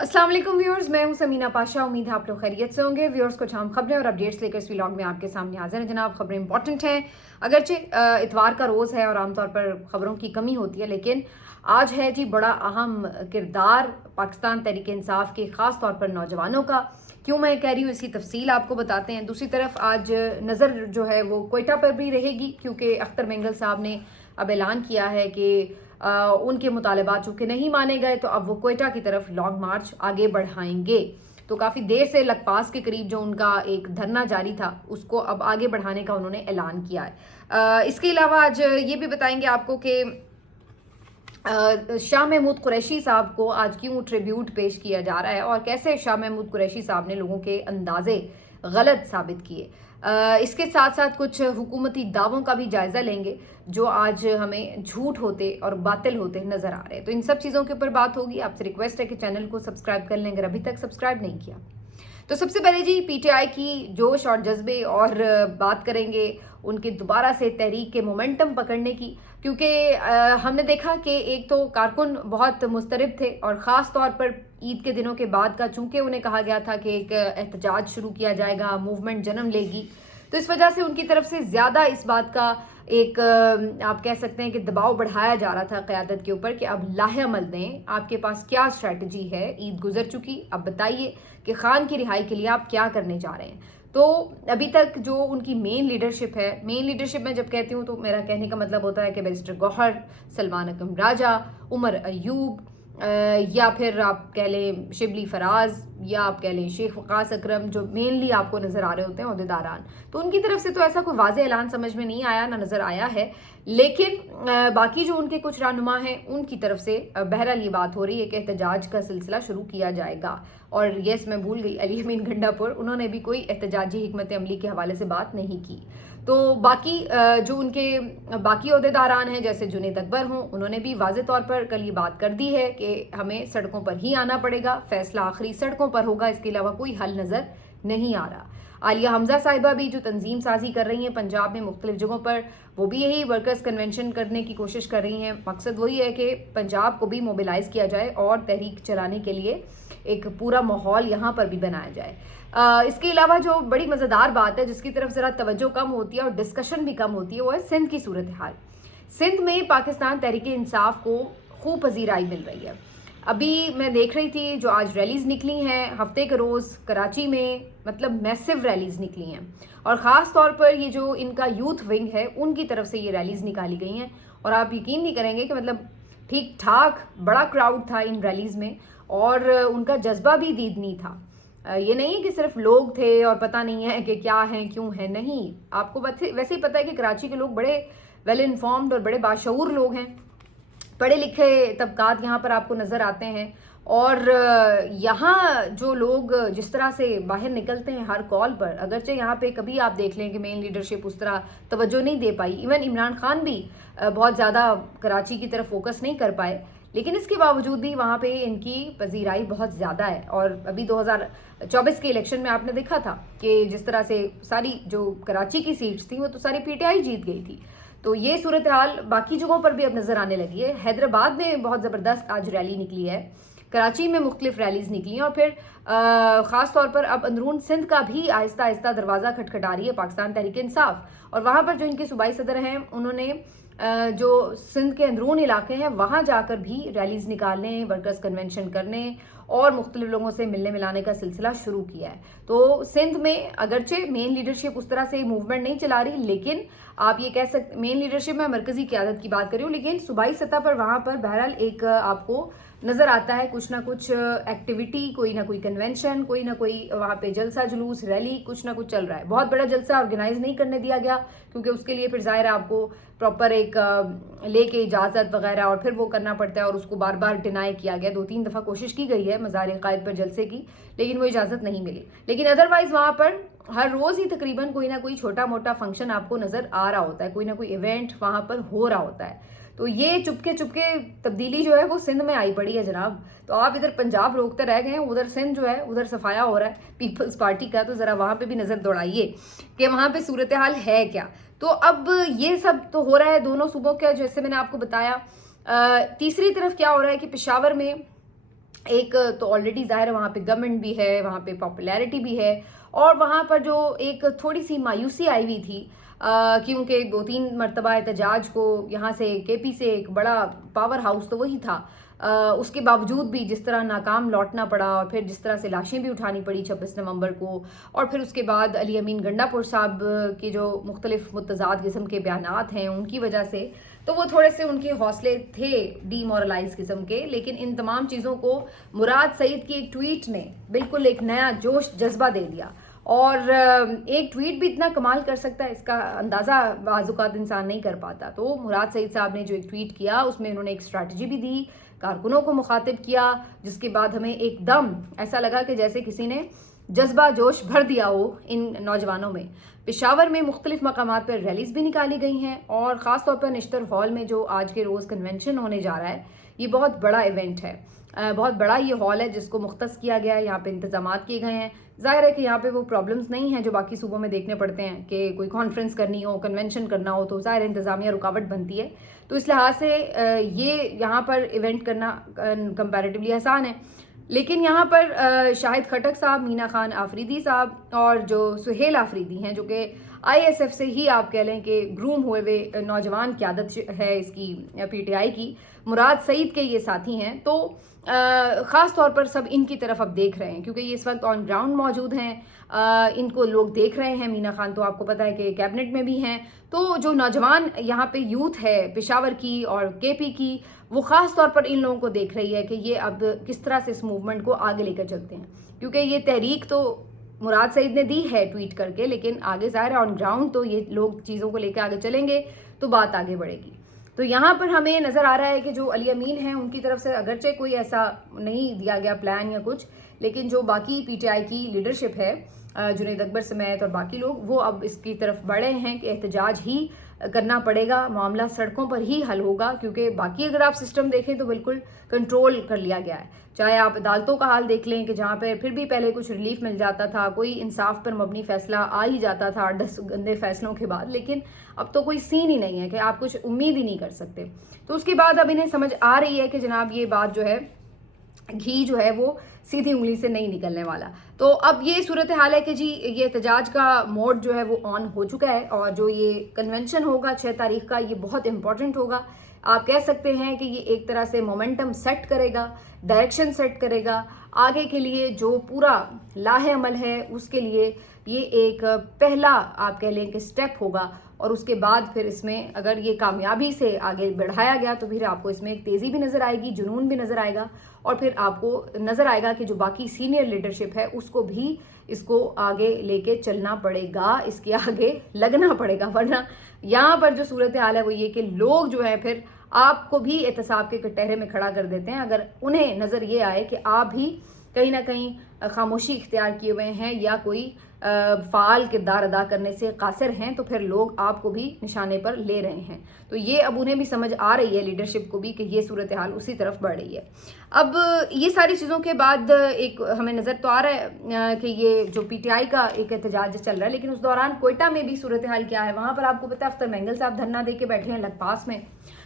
अस्सलाम वालेकुम व्यूअर्स, मैं हूं समीना पाशा। उम्मीद है आप लोग खैरियत से होंगे। व्यूअर्स, कुछ अहम खबरें और अपडेट्स लेकर इस व्लॉग में आपके सामने हाजिर हैं जनाब। खबरें इंपॉर्टेंट हैं, अगरचे इतवार का रोज़ है और आमतौर पर खबरों की कमी होती है, लेकिन आज है जी बड़ा अहम किरदार पाकिस्तान तहरीक इंसाफ के, ख़ास तौर पर नौजवानों का। क्यों मैं कह रही हूँ इसकी तफसील आपको बताते हैं। दूसरी तरफ आज नज़र जो है वो कोयटा पर भी रहेगी, क्योंकि अख्तर मेंगल साहब ने अब ऐलान किया है कि उनके मुतालबात चूँकि नहीं माने गए तो अब वो कोयटा की तरफ लॉन्ग मार्च आगे बढ़ाएंगे। तो काफ़ी देर से लखपास के करीब जो उनका एक धरना जारी था उसको अब आगे बढ़ाने का उन्होंने ऐलान किया है। इसके अलावा आज ये भी बताएंगे आपको कि शाह महमूद कुरैशी साहब को आज क्यों ट्रिब्यूट पेश किया जा रहा है और कैसे शाह महमूद कुरैशी साहब ने लोगों के अंदाजे गलत साबित किए। इसके साथ साथ कुछ हुकूमती दावों का भी जायजा लेंगे जो आज हमें झूठ होते और बातिल होते नजर आ रहे हैं। तो इन सब चीज़ों के ऊपर बात होगी। आपसे रिक्वेस्ट है कि चैनल को सब्सक्राइब कर लें अगर अभी तक सब्सक्राइब नहीं किया। तो सबसे पहले जी पीटीआई की जोश और जज्बे और बात करेंगे उनके दोबारा से तहरीक के मोमेंटम पकड़ने की, क्योंकि हमने देखा कि एक तो कारकुन बहुत मुस्तरब थे और ख़ास तौर पर ईद के दिनों के बाद का, चूंकि उन्हें कहा गया था कि एक एहतजाज शुरू किया जाएगा, मूवमेंट जन्म लेगी, तो इस वजह से उनकी तरफ से ज़्यादा इस बात का एक आप कह सकते हैं कि दबाव बढ़ाया जा रहा था क़यादत के ऊपर कि अब लाहे अमल दें, आपके पास क्या स्ट्रैटेजी है, ईद गुजर चुकी, अब बताइए कि खान की रिहाई के लिए आप क्या करने जा रहे हैं। तो अभी तक जो उनकी मेन लीडरशिप है, मेन लीडरशिप में जब कहती हूँ तो मेरा कहने का मतलब होता है कि बैरिस्टर गौहर, सलमान अकरम राजा, उमर अयूब, या फिर आप कह लें शिबली फराज, या आप कह लें शेख वकास अकरम, जो मेनली आपको नज़र आ रहे होते हैं अहदेदारान, तो उनकी तरफ से तो ऐसा कोई वाज़े ऐलान समझ में नहीं आया, ना नज़र आया है। लेकिन बाकी जो उनके कुछ रहनुमा हैं उनकी तरफ से बहरहाल ये बात हो रही है कि एहतजाज का सिलसिला शुरू किया जाएगा। और यस, मैं भूल गई, अली अमीन गंडापुर, उन्होंने भी कोई एहतजाजी हिकमत अमली के हवाले से बात नहीं की। तो बाकी जो उनके बाकी अहदेदारान हैं जैसे जुनेद अकबर हों, उन्होंने भी वाज़े तौर पर कल ये बात कर दी है कि हमें सड़कों पर ही आना पड़ेगा, फैसला आखिरी सड़कों पर होगा, इसके अलावा कोई हल नज़र नहीं आ रहा। आलिया हमजा साहिबा भी जो तंजीम साजी कर रही हैं पंजाब में मुख्तलिफ जगहों पर, वो भी यही वर्कर्स कन्वेंशन करने की कोशिश कर रही हैं। मकसद वही है कि पंजाब को भी मोबिलाइज़ किया जाए और तहरीक चलाने के लिए एक पूरा माहौल यहाँ पर भी बनाया जाए। इसके अलावा जो बड़ी मज़ेदार बात है जिसकी तरफ ज़रा तवज्जो कम होती है और डिस्कशन भी कम होती है, वो है सिंध की सूरत हाल। सिंध में पाकिस्तान तहरीक इंसाफ को खूब पजीराई मिल रही है। अभी मैं देख रही थी जो आज रैलीज़ निकली हैं हफ्ते के रोज़ कराची में, मतलब मैसिव रैलीज़ निकली हैं, और ख़ास तौर पर ये जो इनका यूथ विंग है उनकी तरफ से ये रैलीज़ निकाली गई हैं। और आप यकीन नहीं करेंगे कि मतलब ठीक ठाक बड़ा क्राउड था इन रैलीज़ में और उनका जज्बा भी दीदनी था। ये नहीं है कि सिर्फ लोग थे और पता नहीं है कि क्या हैं क्यों हैं, नहीं, आपको वैसे ही पता है कि कराची के लोग बड़े वेल इन्फॉर्म्ड और बड़े बाशऊर लोग हैं, पढ़े लिखे तबकात यहाँ पर आपको नज़र आते हैं। और यहाँ जो लोग जिस तरह से बाहर निकलते हैं हर कॉल पर, अगरचे यहाँ पे कभी आप देख लें कि मेन लीडरशिप उस तरह तवज्जो नहीं दे पाई, इवन इमरान खान भी बहुत ज़्यादा कराची की तरफ फोकस नहीं कर पाए, लेकिन इसके बावजूद भी वहाँ पे इनकी पजीराई बहुत ज़्यादा है। और अभी 2024 के इलेक्शन में आपने देखा था कि जिस तरह से सारी जो कराची की सीट्स थी वो तो सारी पीटीआई जीत गई थी। तो ये सूरत हाल बाकी जगहों पर भी अब नज़र आने लगी है। हैदराबाद में बहुत ज़बरदस्त आज रैली निकली है, कराची में मुख्तलिफ रैलीज़ निकली हैं, और फिर ख़ास तौर पर अब अंदरून सिंध का भी आहिस्ता आहिस्ता दरवाज़ा खटखटा रही है पाकिस्तान तहरीक इंसाफ। और वहाँ पर जो इनके सूबाई सदर हैं उन्होंने जो सिंध के अंदरून इलाके हैं वहाँ जाकर भी रैलीज़ निकालने, वर्कर्स कन्वेंशन करने और मुख्तलिफ लोगों से मिलने मिलाने का सिलसिला शुरू किया है। तो सिंध में अगरचे मेन लीडरशिप उस तरह से मूवमेंट नहीं चला रही, लेकिन आप ये कह सकते, मेन लीडरशिप में मरकजी क़यादत की बात कर रही हूँ, लेकिन सूबाई सतह पर वहाँ पर बहरहाल एक आपको नज़र आता है कुछ ना कुछ एक्टिविटी, कोई ना कोई कन्वेंशन, कोई ना कोई वहाँ पे जलसा जुलूस रैली, कुछ ना कुछ चल रहा है। बहुत बड़ा जलसा ऑर्गेनाइज नहीं करने दिया गया क्योंकि उसके लिए फिर ज़ाहिर है आपको प्रॉपर एक लेके इजाज़त वगैरह और फिर वो करना पड़ता है, और उसको बार बार डिनाई किया गया। 2-3 दफ़ा कोशिश की गई है मज़ार क़ायद पर जलसे की, लेकिन वो इजाज़त नहीं मिली। लेकिन अदरवाइज़ वहाँ पर हर रोज़ ही तकरीबन कोई ना कोई छोटा मोटा फंक्शन आपको नज़र आ रहा होता है, कोई ना कोई इवेंट वहाँ पर हो रहा होता है। तो ये चुपके चुपके तब्दीली जो है वो सिंध में आई पड़ी है जनाब। तो आप इधर पंजाब रोकते रह गए हैं, उधर सिंध जो है उधर सफाया हो रहा है पीपल्स पार्टी का, तो ज़रा वहाँ पे भी नज़र दौड़ाइए कि वहाँ पे सूरत हाल है क्या। तो अब ये सब तो हो रहा है दोनों सूबों का, जैसे मैंने आपको बताया। तीसरी तरफ क्या हो रहा है कि पेशावर में ایک تو آلریڈی ظاہر ہے وہاں پہ گورنمنٹ بھی ہے، وہاں پہ پاپولیرٹی بھی ہے، اور وہاں پر جو ایک تھوڑی سی مایوسی آئی ہوئی تھی کیونکہ 2-3 مرتبہ احتجاج کو یہاں سے کے پی سے ایک بڑا پاور ہاؤس تو وہی تھا، اس کے باوجود بھی جس طرح ناکام لوٹنا پڑا، اور پھر جس طرح سے لاشیں بھی اٹھانی پڑی 26 نومبر کو، اور پھر اس کے بعد علی امین گنڈا پور صاحب کے جو مختلف متضاد قسم کے بیانات ہیں ان کی وجہ سے، تو وہ تھوڑے سے ان کے حوصلے تھے ڈی مورلائز قسم کے، لیکن ان تمام چیزوں کو مراد سعید کی ایک ٹویٹ نے بالکل ایک نیا جوش جذبہ دے دیا، اور ایک ٹویٹ بھی اتنا کمال کر سکتا ہے اس کا اندازہ بعض اوقات انسان نہیں کر پاتا۔ تو مراد سعید صاحب نے جو ایک ٹویٹ کیا اس میں انہوں نے ایک اسٹریٹجی بھی دی، کارکنوں کو مخاطب کیا، جس کے بعد ہمیں ایک دم ایسا لگا کہ جیسے کسی نے جذبہ جوش بھر دیا ہو ان نوجوانوں میں۔ پشاور میں مختلف مقامات پر ریلیز بھی نکالی گئی ہیں، اور خاص طور پر نشتر ہال میں جو آج کے روز کنونشن ہونے جا رہا ہے، یہ بہت بڑا ایونٹ ہے، بہت بڑا یہ ہال ہے جس کو مختص کیا گیا ہے، یہاں پہ انتظامات کیے گئے ہیں۔ ظاہر ہے کہ یہاں پہ وہ پرابلمز نہیں ہیں جو باقی صوبوں میں دیکھنے پڑتے ہیں کہ کوئی کانفرنس کرنی ہو، کنونشن کرنا ہو تو ظاہر انتظامیہ رکاوٹ بنتی ہے، تو اس لحاظ سے یہ یہاں پر ایونٹ کرنا کمپیریٹیولی آسان ہے۔ لیکن یہاں پر شاہد خٹک صاحب، مینا خان آفریدی صاحب اور جو سہیل آفریدی ہیں، جو کہ آئی ایس ایف سے ہی آپ کہہ لیں کہ گروم ہوئے ہوئے نوجوان قیادت ہے اس کی پی ٹی آئی کی، مراد سعید کے یہ ساتھی ہیں، تو خاص طور پر سب ان کی طرف اب دیکھ رہے ہیں کیونکہ یہ اس وقت آن گراؤنڈ موجود ہیں، ان کو لوگ دیکھ رہے ہیں۔ مینا خان تو آپ کو پتہ ہے کہ کیبنٹ میں بھی ہیں، تو جو نوجوان یہاں پہ یوتھ ہے پشاور کی اور کے پی کی، وہ خاص طور پر ان لوگوں کو دیکھ رہی ہے کہ یہ اب کس طرح سے اس موومنٹ کو آگے لے کر چلتے ہیں، کیونکہ یہ تحریک تو مراد سعید نے دی ہے ٹویٹ کر کے، لیکن آگے ظاہر ہے آن گراؤنڈ تو یہ لوگ چیزوں کو لے کے آگے چلیں گے تو بات آگے بڑھے گی۔ تو یہاں پر ہمیں نظر آ رہا ہے کہ جو علی امین ہیں ان کی طرف سے اگرچہ کوئی ایسا نہیں دیا گیا پلان یا کچھ، لیکن جو باقی پی ٹی آئی کی لیڈرشپ ہے، جنید اکبر سمیت اور باقی لوگ، وہ اب اس کی طرف بڑھے ہیں کہ احتجاج ہی کرنا پڑے گا، معاملہ سڑکوں پر ہی حل ہوگا، کیونکہ باقی اگر آپ سسٹم دیکھیں تو بالکل کنٹرول کر لیا گیا ہے۔ چاہے آپ عدالتوں کا حال دیکھ لیں کہ جہاں پہ پھر بھی پہلے کچھ ریلیف مل جاتا تھا، کوئی انصاف پر مبنی فیصلہ آ ہی جاتا تھا 8-10 گندے فیصلوں کے بعد، لیکن اب تو کوئی سین ہی نہیں ہے کہ آپ کچھ امید ہی نہیں کر سکتے۔ تو اس کے بعد اب انہیں سمجھ آ رہی ہے کہ جناب یہ بات جو ہے، گھی جو ہے وہ سیدھی انگلی سے نہیں نکلنے والا۔ تو اب یہ صورتحال ہے کہ جی یہ احتجاج کا موڈ جو ہے وہ آن ہو چکا ہے، اور جو یہ کنونشن ہوگا 6 تاریخ کا، یہ بہت امپورٹنٹ ہوگا۔ آپ کہہ سکتے ہیں کہ یہ ایک طرح سے مومنٹم سیٹ کرے گا، ڈائریکشن سیٹ کرے گا آگے کے لیے، جو پورا لاہ عمل ہے اس کے لیے یہ ایک پہلا آپ کہہ لیں کہ سٹیپ ہوگا، اور اس کے بعد پھر اس میں اگر یہ کامیابی سے آگے بڑھایا گیا تو پھر آپ کو اس میں ایک تیزی بھی نظر آئے گی، جنون بھی نظر آئے گا، اور پھر آپ کو نظر آئے گا کہ جو باقی سینئر لیڈرشپ ہے اس کو بھی اس کو آگے لے کے چلنا پڑے گا، اس کے آگے لگنا پڑے گا، ورنہ یہاں پر جو صورتحال ہے وہ یہ کہ لوگ جو ہیں پھر آپ کو بھی احتساب کے کٹہرے میں کھڑا کر دیتے ہیں، اگر انہیں نظر یہ آئے کہ آپ بھی کہیں نہ کہیں خاموشی اختیار کیے ہوئے ہیں یا کوئی فعال کردار ادا کرنے سے قاصر ہیں، تو پھر لوگ آپ کو بھی نشانے پر لے رہے ہیں۔ تو یہ اب انہیں بھی سمجھ آ رہی ہے لیڈرشپ کو بھی کہ یہ صورتحال اسی طرف بڑھ رہی ہے۔ اب یہ ساری چیزوں کے بعد ایک ہمیں نظر تو آ رہا ہے کہ یہ جو پی ٹی آئی کا ایک احتجاج چل رہا ہے، لیکن اس دوران کوئٹہ میں بھی صورتحال کیا ہے، وہاں پر آپ کو پتہ ہے اختر مینگل صاحب دھرنا دے کے بیٹھے ہیں لکپاس میں،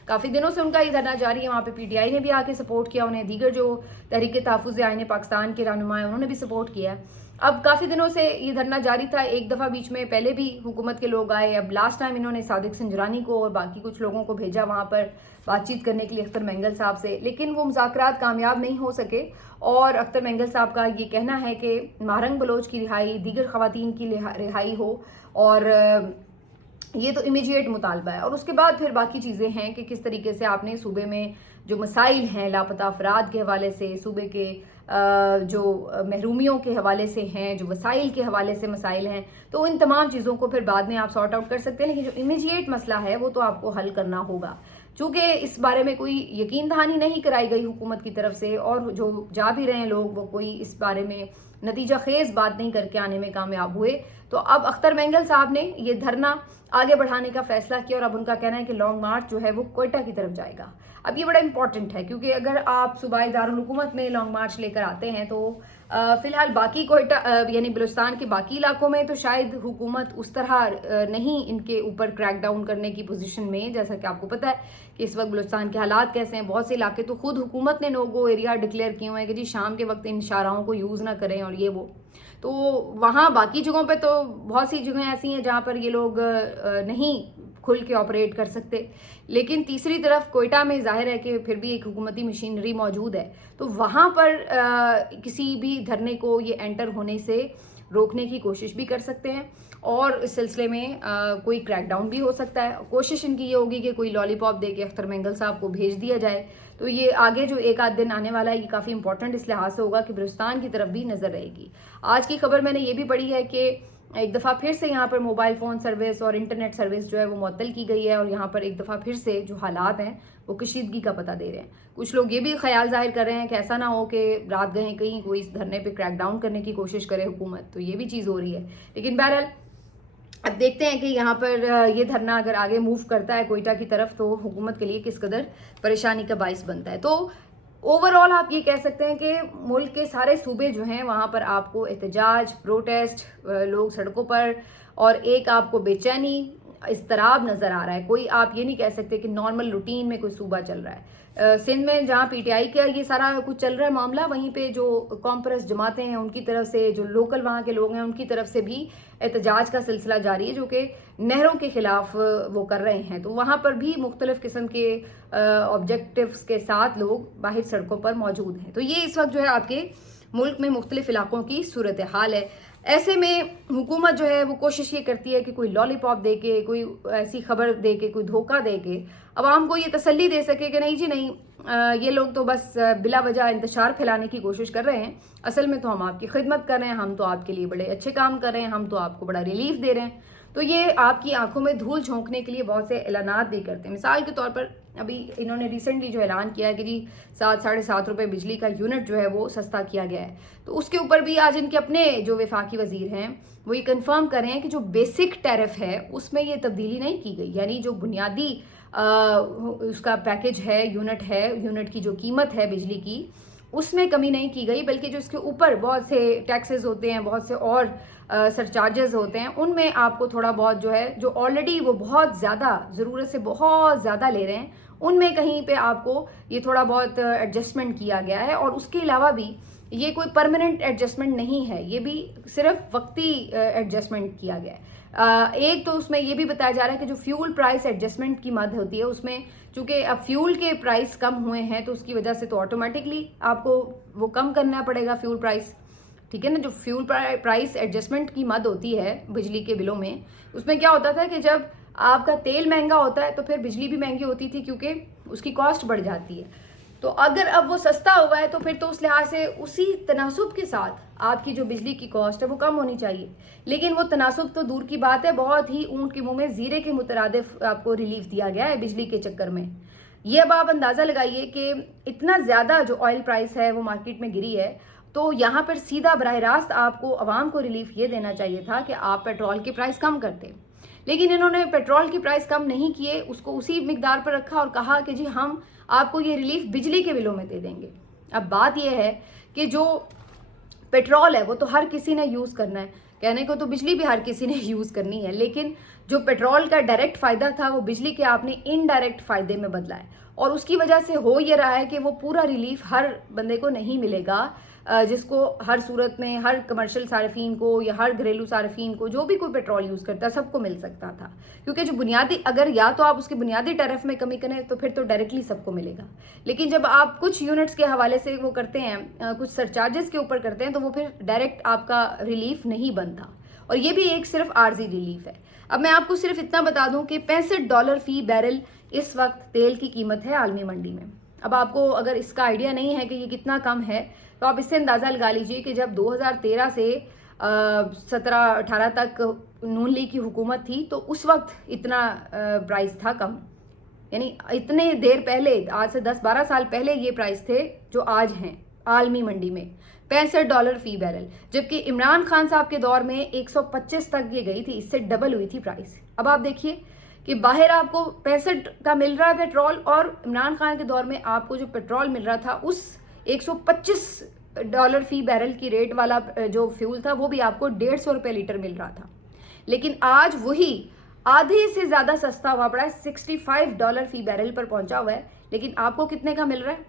کافی دنوں سے ان کا یہ دھرنا جاری ہے، وہاں پہ پی ٹی آئی نے بھی آ کے سپورٹ کیا انہیں، دیگر جو تحریک تحفظ آئین پاکستان کے رہنما ہیں انہوں نے بھی سپورٹ کیا ہے۔ اب کافی دنوں سے یہ دھرنا جاری تھا، ایک دفعہ بیچ میں پہلے بھی حکومت کے لوگ آئے، اب لاسٹ ٹائم انہوں نے صادق سنجرانی کو اور باقی کچھ لوگوں کو بھیجا وہاں پر بات چیت کرنے کے لیے اختر مینگل صاحب سے، لیکن وہ مذاکرات کامیاب نہیں ہو سکے، اور اختر مینگل صاحب کا یہ کہنا ہے کہ مہرنگ بلوچ کی رہائی، دیگر خواتین کی رہائی ہو، اور یہ تو امیجیٹ مطالبہ ہے، اور اس کے بعد پھر باقی چیزیں ہیں کہ کس طریقے سے آپ نے صوبے میں جو مسائل ہیں لاپتہ افراد کے حوالے سے، صوبے کے جو محرومیوں کے حوالے سے ہیں، جو وسائل کے حوالے سے مسائل ہیں، تو ان تمام چیزوں کو پھر بعد میں آپ سارٹ آؤٹ کر سکتے ہیں، لیکن جو امیجیٹ مسئلہ ہے وہ تو آپ کو حل کرنا ہوگا، چونکہ اس بارے میں کوئی یقین دہانی نہیں کرائی گئی حکومت کی طرف سے، اور جو جا بھی رہے ہیں لوگ وہ کوئی اس بارے میں نتیجہ خیز بات نہیں کر کے آنے میں کامیاب ہوئے۔ تو اب اختر مینگل صاحب نے یہ دھرنا آگے بڑھانے کا فیصلہ کیا اور اب ان کا کہنا ہے کہ لانگ مارچ جو ہے وہ کوئٹہ کی طرف جائے گا. اب یہ بڑا امپورٹنٹ ہے کیونکہ اگر آپ صوبائی دارالحکومت میں لانگ مارچ لے کر آتے ہیں تو فی الحال باقی کوئٹہ یعنی بلوچستان کے باقی علاقوں میں تو شاید حکومت اس طرح نہیں ان کے اوپر کریک ڈاؤن کرنے کی پوزیشن میں, جیسا کہ آپ کو پتہ ہے کہ اس وقت بلوچستان کے حالات کیسے ہیں. بہت سے علاقے تو خود حکومت نے نو گو ایریا ڈکلیئر کیے ہوئے ہیں کہ جی شام کے وقت ان شاہراہوں کو یوز نہ کریں اور یہ وہ. تو وہاں باقی جگہوں پہ تو بہت سی جگہیں ایسی ہیں جہاں پر یہ لوگ نہیں کھل کے آپریٹ کر سکتے, لیکن تیسری طرف کوئٹہ میں ظاہر ہے کہ پھر بھی ایک حکومتی مشینری موجود ہے, تو وہاں پر کسی بھی دھرنے کو یہ انٹر ہونے سے روکنے کی کوشش بھی کر سکتے ہیں اور اس سلسلے میں کوئی کریک ڈاؤن بھی ہو سکتا ہے. کوشش ان کی یہ ہوگی کہ کوئی لالی پاپ دے کے اختر مینگل صاحب کو بھیج دیا جائے. تو یہ آگے جو ایک آدھ دن آنے والا ہے یہ کافی امپورٹنٹ اس لحاظ سے ہوگا کہ بلوچستان کی طرف بھی نظر رہے گی. آج کی خبر میں نے یہ بھی پڑھی ہے کہ ایک دفعہ پھر سے یہاں پر موبائل فون سروس اور انٹرنیٹ سروس جو ہے وہ معطل کی گئی ہے اور یہاں پر ایک دفعہ پھر سے جو حالات ہیں وہ کشیدگی کا پتہ دے رہے ہیں. کچھ لوگ یہ بھی خیال ظاہر کر رہے ہیں کہ ایسا نہ ہو کہ رات گئے کہیں کوئی اس دھرنے پہ کریک ڈاؤن کرنے کی کوشش کرے حکومت, تو یہ بھی چیز ہو رہی ہے. لیکن بہرحال اب دیکھتے ہیں کہ یہاں پر یہ دھرنا اگر آگے موو کرتا ہے کوئٹہ کی طرف تو حکومت کے لیے کس قدر پریشانی کا باعث بنتا ہے. تو اوور آل آپ یہ کہہ سکتے ہیں کہ ملک کے سارے صوبے جو ہیں وہاں پر آپ کو احتجاج, پروٹیسٹ, لوگ سڑکوں پر اور ایک آپ کو بے چینی, اضطراب نظر آ رہا ہے. کوئی آپ یہ نہیں کہہ سکتے کہ نارمل روٹین میں کوئی صوبہ چل رہا ہے. سندھ میں جہاں پی ٹی آئی کا یہ سارا کچھ چل رہا ہے معاملہ, وہیں پہ جو کانپریس جماعتیں ہیں ان کی طرف سے, جو لوکل وہاں کے لوگ ہیں ان کی طرف سے بھی احتجاج کا سلسلہ جاری ہے جو کہ نہروں کے خلاف وہ کر رہے ہیں. تو وہاں پر بھی مختلف قسم کے آبجیکٹیوز کے ساتھ لوگ باہر سڑکوں پر موجود ہیں. تو یہ اس وقت جو ہے آپ کے ملک میں مختلف علاقوں کی صورتحال ہے. ایسے میں حکومت جو ہے وہ کوشش یہ کرتی ہے کہ کوئی لالی پاپ دے کے, کوئی ایسی خبر دے کے, کوئی دھوکہ دے کے عوام کو یہ تسلی دے سکے کہ نہیں جی نہیں, یہ لوگ تو بس بلا وجہ انتشار پھیلانے کی کوشش کر رہے ہیں, اصل میں تو ہم آپ کی خدمت کر رہے ہیں, ہم تو آپ کے لیے بڑے اچھے کام کر رہے ہیں, ہم تو آپ کو بڑا ریلیف دے رہے ہیں. تو یہ آپ کی آنکھوں میں دھول جھونکنے کے لیے بہت سے اعلانات بھی کرتے ہیں. مثال کے طور پر ابھی انہوں نے ریسنٹلی جو اعلان کیا ہے کہ جی 7-7.5 روپے بجلی کا یونٹ جو ہے وہ سستا کیا گیا ہے, تو اس کے اوپر بھی آج ان کے اپنے جو وفاقی وزیر ہیں وہ یہ کنفرم کر رہے ہیں کہ جو بیسک ٹیرف ہے اس میں یہ تبدیلی نہیں کی گئی, یعنی جو بنیادی اس کا پیکج ہے, یونٹ کی جو قیمت ہے بجلی کی اس میں کمی نہیں کی گئی, بلکہ جو اس کے اوپر بہت سے ٹیکسز ہوتے ہیں, بہت سے اور سرچارجز ہوتے ہیں, ان میں آپ کو تھوڑا بہت جو ہے جو آلریڈی وہ بہت زیادہ ضرورت سے بہت زیادہ لے رہے ہیں ان میں کہیں پہ آپ کو یہ تھوڑا بہت ایڈجسٹمنٹ کیا گیا ہے. اور اس کے علاوہ بھی یہ کوئی پرماننٹ ایڈجسٹمنٹ نہیں ہے, یہ بھی صرف وقتی ایڈجسٹمنٹ کیا گیا ہے. ایک تو اس میں یہ بھی بتایا جا رہا ہے کہ جو فیول پرائس ایڈجسٹمنٹ کی مد ہوتی ہے اس میں چونکہ اب فیول کے پرائس کم ہوئے ہیں تو اس کی وجہ سے تو آٹومیٹکلی آپ کو وہ کم کرنا پڑے گا فیول پرائس, ٹھیک ہے نا. جو فیول پرائس ایڈجسٹمنٹ کی مد ہوتی ہے بجلی کے بلوں میں, اس میں کیا ہوتا تھا کہ جب آپ کا تیل مہنگا ہوتا ہے تو پھر بجلی بھی مہنگی ہوتی تھی کیونکہ اس کی کاسٹ بڑھ جاتی ہے. تو اگر اب وہ سستا ہوا ہے تو پھر تو اس لحاظ سے اسی تناسب کے ساتھ آپ کی جو بجلی کی کاسٹ ہے وہ کم ہونی چاہیے, لیکن وہ تناسب تو دور کی بات ہے, بہت ہی اونٹ کے منہ میں زیرے کے مترادف آپ کو ریلیف دیا گیا ہے بجلی کے چکر میں. یہ اب آپ اندازہ لگائیے کہ اتنا زیادہ جو آئل پرائس ہے وہ مارکیٹ میں گری ہے, تو یہاں پر سیدھا براہ راست آپ کو عوام کو ریلیف یہ دینا چاہیے تھا کہ آپ پیٹرول کی پرائس کم کرتے, لیکن انہوں نے پیٹرول کی پرائس کم نہیں کیے, اس کو اسی مقدار پر رکھا اور کہا کہ جی ہم آپ کو یہ ریلیف بجلی کے بلوں میں دے دیں گے. اب بات یہ ہے کہ جو پیٹرول ہے وہ تو ہر کسی نے یوز کرنا ہے, کہنے کو تو بجلی بھی ہر کسی نے یوز کرنی ہے, لیکن جو پیٹرول کا ڈائریکٹ فائدہ تھا وہ بجلی کے آپ نے انڈائریکٹ فائدے میں بدلا ہے, اور اس کی وجہ سے ہو یہ رہا ہے کہ وہ پورا ریلیف ہر بندے کو نہیں ملے گا, جس کو ہر صورت میں ہر کمرشل صارفین کو یا ہر گھریلو صارفین کو جو بھی کوئی پیٹرول یوز کرتا ہے سب کو مل سکتا تھا. کیونکہ جو بنیادی اگر یا تو آپ اس کے بنیادی ٹیرف میں کمی کریں تو پھر تو ڈائریکٹلی سب کو ملے گا, لیکن جب آپ کچھ یونٹس کے حوالے سے وہ کرتے ہیں, کچھ سرچارجز کے اوپر کرتے ہیں, تو وہ پھر ڈائریکٹ آپ کا ریلیف نہیں بنتا, اور یہ بھی ایک صرف عارضی ریلیف ہے. اب میں آپ کو صرف اتنا بتا دوں کہ $65 فی بیرل اس وقت تیل کی قیمت ہے عالمی منڈی میں. اب آپ کو اگر اس کا آئیڈیا نہیں ہے کہ یہ کتنا کم ہے تو آپ اس سے اندازہ لگا لیجئے کہ جب 2013 سے 17-18 تک نون لیگ کی حکومت تھی تو اس وقت اتنا پرائس تھا کم, یعنی اتنے دیر پہلے, آج سے 10-12 سال پہلے یہ پرائس تھے جو آج ہیں. आलमी मंडी में $65 फी बैरल, जबकि इमरान खान साहब के दौर में 125 तक ये गई थी, इससे डबल हुई थी प्राइस। अब आप देखिए कि बाहर आपको 65 का मिल रहा है पेट्रोल, और इमरान खान के दौर में आपको जो पेट्रोल मिल रहा था उस $125 फी बैरल की रेट वाला जो फ्यूल था वो भी आपको 150 रुपये लीटर मिल रहा था। लेकिन आज वही आधे से ज़्यादा सस्ता हुआ पड़ा है, $65 फी बैरल पर पहुंचा हुआ है। लेकिन आपको कितने का मिल रहा है?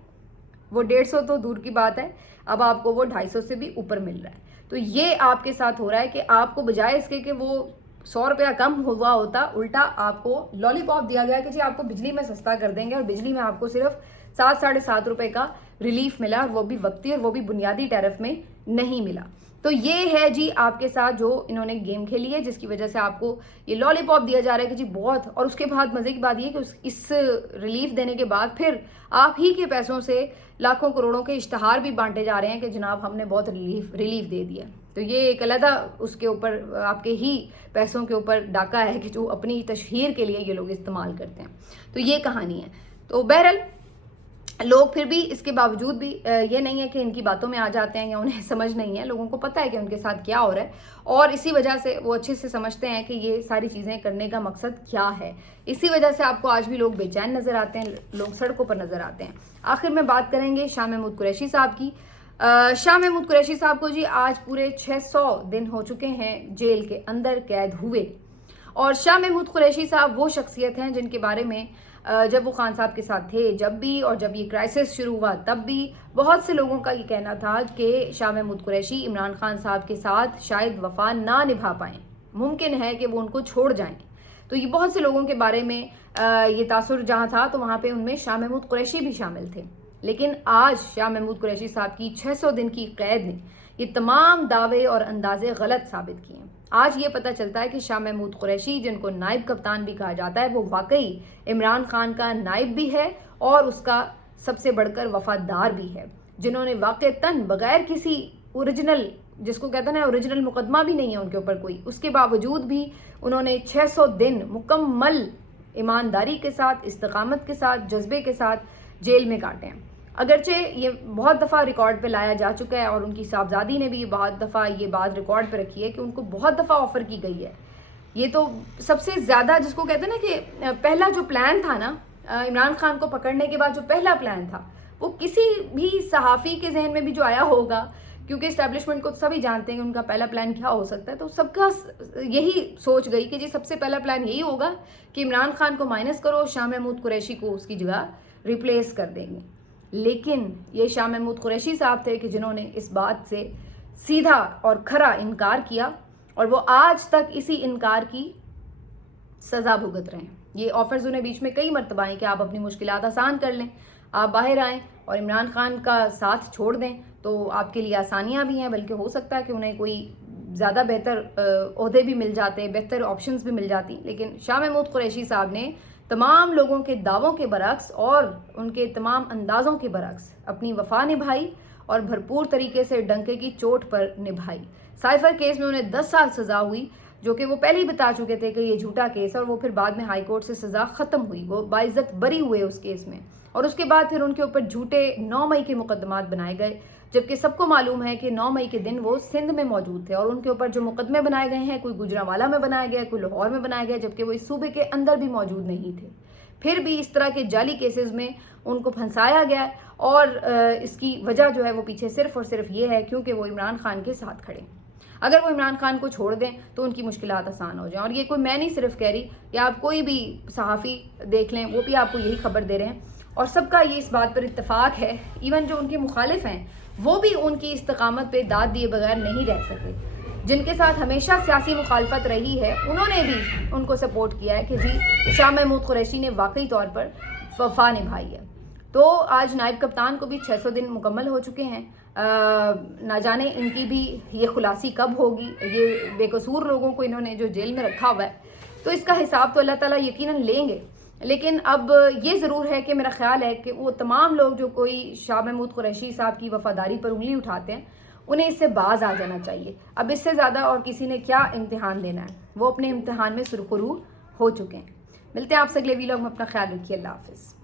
वो 150 तो दूर की बात है, अब आपको वो 250 से भी ऊपर मिल रहा है। तो ये आपके साथ हो रहा है कि आपको बजाय इसके कि वो 100 रुपया कम हुआ होता, उल्टा आपको लॉलीपॉप दिया गया कि जी आपको बिजली में सस्ता कर देंगे, और बिजली में आपको सिर्फ 7-7.5 रुपए का रिलीफ मिला, और वो भी वक्ती, और वो भी बुनियादी टैरिफ में नहीं मिला। तो ये है जी आपके साथ जो इन्होंने गेम खेली है, जिसकी वजह से आपको ये लॉलीपॉप दिया जा रहा है कि जी बहुत, और उसके बाद मजे की बात ये कि इस रिलीफ देने के बाद फिर आप ही के पैसों से लाखों करोड़ों के इश्तहार भी बांटे जा रहे हैं कि जनाब हमने बहुत रिलीफ दे दिया। तो ये एक अलहदा उसके ऊपर आपके ही पैसों के ऊपर डाका है कि जो अपनी तशहीर के लिए ये लोग इस्तेमाल करते हैं। तो ये कहानी है। तो बहरहाल लोग फिर भी इसके बावजूद भी ये नहीं है कि इनकी बातों में आ जाते हैं या उन्हें समझ नहीं है, लोगों को पता है कि उनके साथ क्या हो रहा है, और इसी वजह से वो अच्छे से समझते हैं कि ये सारी चीज़ें करने का मकसद क्या है। इसी वजह से आपको आज भी लोग बेचैन नज़र आते हैं, लोग सड़कों पर नज़र आते हैं। आखिर में बात करेंगे शाह महमूद कुरैशी साहब की। शाह महमूद कुरैशी साहब को जी आज पूरे 600 दिन हो चुके हैं जेल के अंदर कैद हुए, और शाह महमूद कुरैशी साहब वो शख्सियत हैं जिनके बारे में जब वो खान साहब के साथ थे, जब ये क्राइसिस शुरू हुआ तब भी बहुत से लोगों का ये कहना था कि शाह महमूद कुरैशी इमरान खान साहब के साथ शायद वफा ना निभा पाएं, मुमकिन है कि वो उनको छोड़ जाएं। तो ये बहुत से लोगों के बारे में ये तासुर जहाँ था, तो वहाँ पे उनमें शाह महमूद कुरैशी भी शामिल थे। लेकिन आज शाह महमूद कुरैशी साहब की 600 दिन की कैद ने ये तमाम दावे और अंदाजे गलत साबित किए हैं। आज ये पता चलता है कि शाह महमूद कुरैशी, जिनको नायब कप्तान भी कहा जाता है, वो वाकई इमरान खान का नायब भी है और उसका सबसे बढ़कर वफादार भी है, जिन्होंने वाक़तन बगैर किसी ओरिजिनल, जिसको कहते हैं ना ओरिजिनल मुकदमा भी नहीं है उनके ऊपर कोई, उसके बावजूद भी उन्होंने 600 दिन मुकम्मल ईमानदारी के साथ, इस्तिकामत के साथ, जज्बे के साथ जेल में काटे हैं। अगरचे ये बहुत दफ़ा रिकॉर्ड पे लाया जा चुका है, और उनकी साहबजादी ने भी बहुत दफ़ा ये बात रिकॉर्ड पे रखी है कि उनको बहुत दफ़ा ऑफ़र की गई है। ये तो सबसे ज़्यादा जिसको कहते हैं ना कि पहला जो प्लान था ना, इमरान खान को पकड़ने के बाद जो पहला प्लान था, वो किसी भी सहाफ़ी के जहन में भी जो आया होगा, क्योंकि इस्टेब्लिशमेंट को सभी जानते हैं कि उनका पहला प्लान क्या हो सकता है, तो सबका यही सोच गई कि जी सबसे पहला प्लान यही होगा कि इमरान खान को माइनस करो, शाह महमूद कुरैशी को उसकी जगह रिप्लेस कर देंगे। लेकिन ये शाह महमूद कुरैशी साहब थे कि जिन्होंने इस बात से सीधा और खरा इनकार किया, और वो आज तक इसी इनकार की सज़ा भुगत रहे हैं। ये ऑफर्स उन्हें बीच में कई मरतबा हैं कि आप अपनी मुश्किलात आसान कर लें, आप बाहर आएँ और इमरान खान का साथ छोड़ दें, तो आपके लिए आसानियाँ भी हैं, बल्कि हो सकता है कि उन्हें कोई ज़्यादा बेहतर ओहदे भी मिल जाते, बेहतर ऑप्शंस भी मिल जाती। लेकिन शाह महमूद कुरैशी साहब ने तमाम लोगों के दावों के बरक्स और उनके तमाम अंदाज़ों के बरक्स अपनी वफा निभाई, और भरपूर तरीके से डंके की चोट पर निभाई। साइफर केस में उन्हें 10 साल सज़ा हुई, जो कि वो पहले ही बता चुके थे कि ये झूठा केस है, और वो फिर बाद में हाई कोर्ट से सज़ा ख़त्म हुई, वो बाइज़्ज़त बरी हुए उस केस में, और उसके बाद फिर उनके ऊपर झूठे 9 मई के मुकदमात बनाए गए, जबकि सबको मालूम है कि 9 मई के दिन वो सिंध में मौजूद थे, और उनके ऊपर जो मुकदमे बनाए गए हैं, कोई गुजरांवाला में बनाया गया, कोई लाहौर में बनाया गया, जबकि वो इस सूबे के अंदर भी मौजूद नहीं थे। फिर भी इस तरह के जाली केसेस में उनको फंसाया गया, और इसकी वजह जो है वो पीछे सिर्फ और सिर्फ ये है क्योंकि वो इमरान खान के साथ खड़े। अगर वो इमरान खान को छोड़ दें तो उनकी मुश्किलात आसान हो जाएं, और ये कोई मैं नहीं सिर्फ कह रही, या आप कोई भी सहाफ़ी देख लें, वो भी आपको यही खबर दे रहे हैं, और सबका ये इस बात पर इत्तेफाक है, इवन जो उनके मुखालिफ हैं वो भी उनकी इस्तकामत पे दाद दिए बगैर नहीं रह सके। जिनके साथ हमेशा सियासी मुखालफत रही है, उन्होंने भी उनको सपोर्ट किया है कि जी शाह महमूद कुरैशी ने वाकई तौर पर वफा निभाई है। तो आज नायब कप्तान को भी 600 दिन मुकम्मल हो चुके हैं। ना जाने इनकी भी ये खुलासी कब होगी। ये बेकसूर लोगों को इन्होंने जो जेल में रखा हुआ है, तो इसका हिसाब तो अल्लाह ताला यकीनन लेंगे। लेकिन अब ये ज़रूर है कि मेरा ख्याल है कि वो तमाम लोग जो कोई शाह महमूद कुरैशी साहब की वफादारी पर उंगली उठाते हैं, उन्हें इससे बाज आ जाना चाहिए। अब इससे ज़्यादा और किसी ने क्या इम्तिहान देना है, वो अपने इम्तिहान में सुरखरू हो चुके हैं। मिलते हैं आपसे अगले वीलॉग में, अपना ख्याल रखिए, अल्लाह हाफ़िज़।